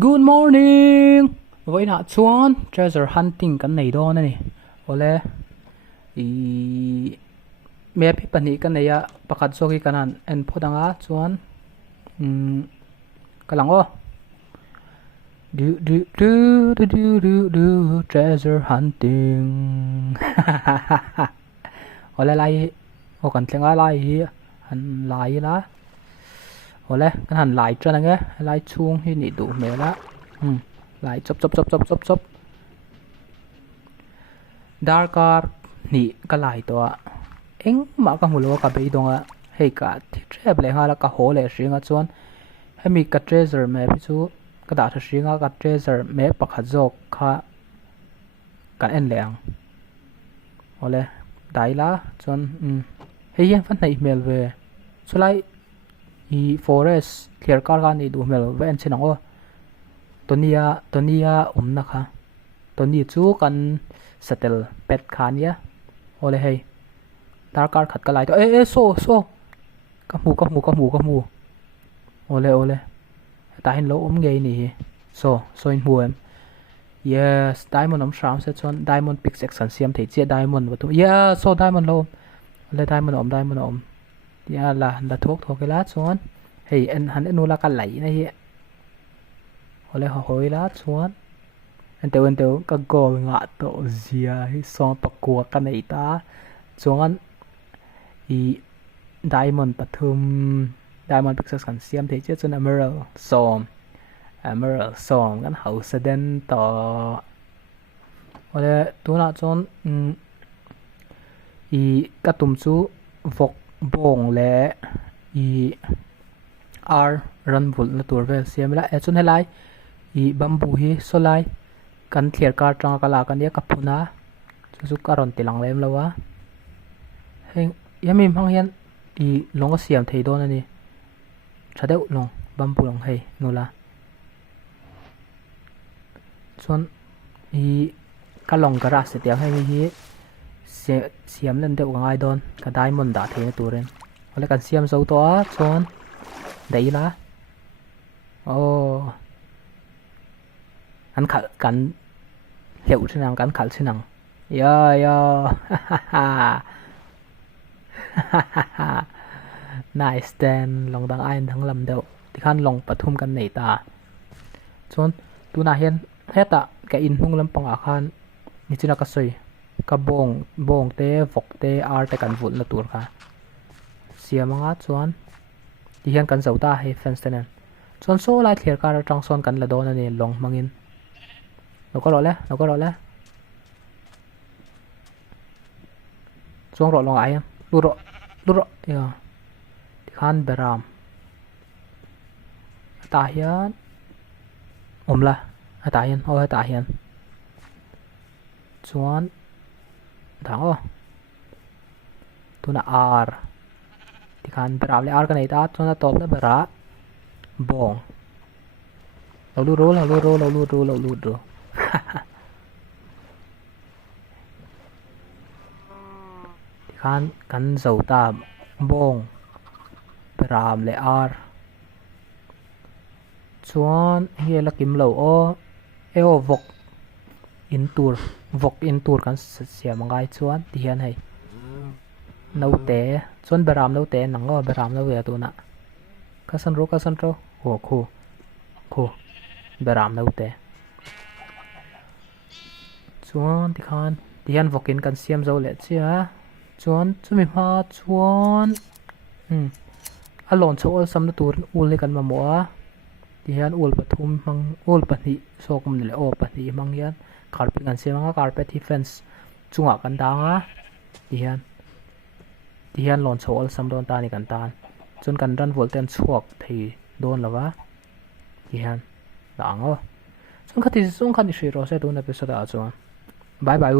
Good morning. Vậy nè chuan treasure hunting kan nei do na ni. Ole I me pi pani kan nei ya pakhat so ki kanan en phodanga chuan kalang o do treasure hunting. Ole lai o kan tlenga lai hi han lai la. Ole kan han lai tran nga lai chung hi ni du me la lại chop dark car ni ka lai to eng ma ka mulo ka be donga hei ka trap le hala ka ho le ringa chuan hemi ka treasure map chu ka da tha ringa ka treasure map pakhat jok kha kan en leng ole dai la chuan hei yan fan nei mel ve chulai I forest clear car ga ni du mel ve en chinang o tonia na kha toni chu kan settle pet khan ya ole hey dark car khat ka lai to so ka mu ole ta hin lo nge ni so in huam yes diamond shram se chon diamond pick section siam thei che diamond wa tu yeah so diamond lo le diamond om ya la thok ke la chon hey en han enu la ka lai na hi ole hoi la chuan anh teu ka go nga to zia hi song pakua ka nei ta chuan I diamond pathum diamond pixels kan siam thei che chun emerald som kan house den to ole tuna chon I katum chu vok bong le I r ran vul na tur vel siam la e chun helai I bamboo hi solai kan clear car tang kala kan ya kapuna chu karon tilang lem lawa heng yami mang hian I long siam thei don ani thadeu long bamboo long hei nula chon I kalong gara se tiang hei hi siam len deu ngai don ka diamond da theina turen ole kan siam zo to a chon dei la anh khẩn hiểu thế nào cảnh khẩn thế nào yo nice then lòng đằng ai thằng lầm đâu thì khăn lòng pathum kan nei ta chon tu na hian heta ka in hung lam panga khan ni china ka soi ka bong te vok te ar te kan vul na tur kha siamanga chuan ti hian kan zauta he fence tenen chon so lai clear car tang son kan la don ani long mangin nó có rõ lẽ xuống rõ lòng ai em lút rõ yeah khan beram ta hian la ta hian ta hian chuan thang o tu na ar thì khan beram le ar ka nei ta chuan na top na bera bong lo lu ro khan kan dầu ta bong ram le ar chuan hi la kim lo o eo vok in tur kan siam ngai chuan ti hian hei no te chuan beram no te nang o beram no ve tu na ka san ro ho khu beram no te chuan ti khan ti hian vokin kan siam zo le chia chuan chumi ma chuan alon chol sam na tur ul le kan ma mo a ti hian ul pathum mang ul pahni sokum le o pahni mang hian carpet kan siam carpet hi fence chunga kan danga ti hian lon chol sam don ta ni kan tan chun kan ran volten chuak thei don lawa ti hian dango chung khati chung khani shiro se tu na episode a chuan bye bye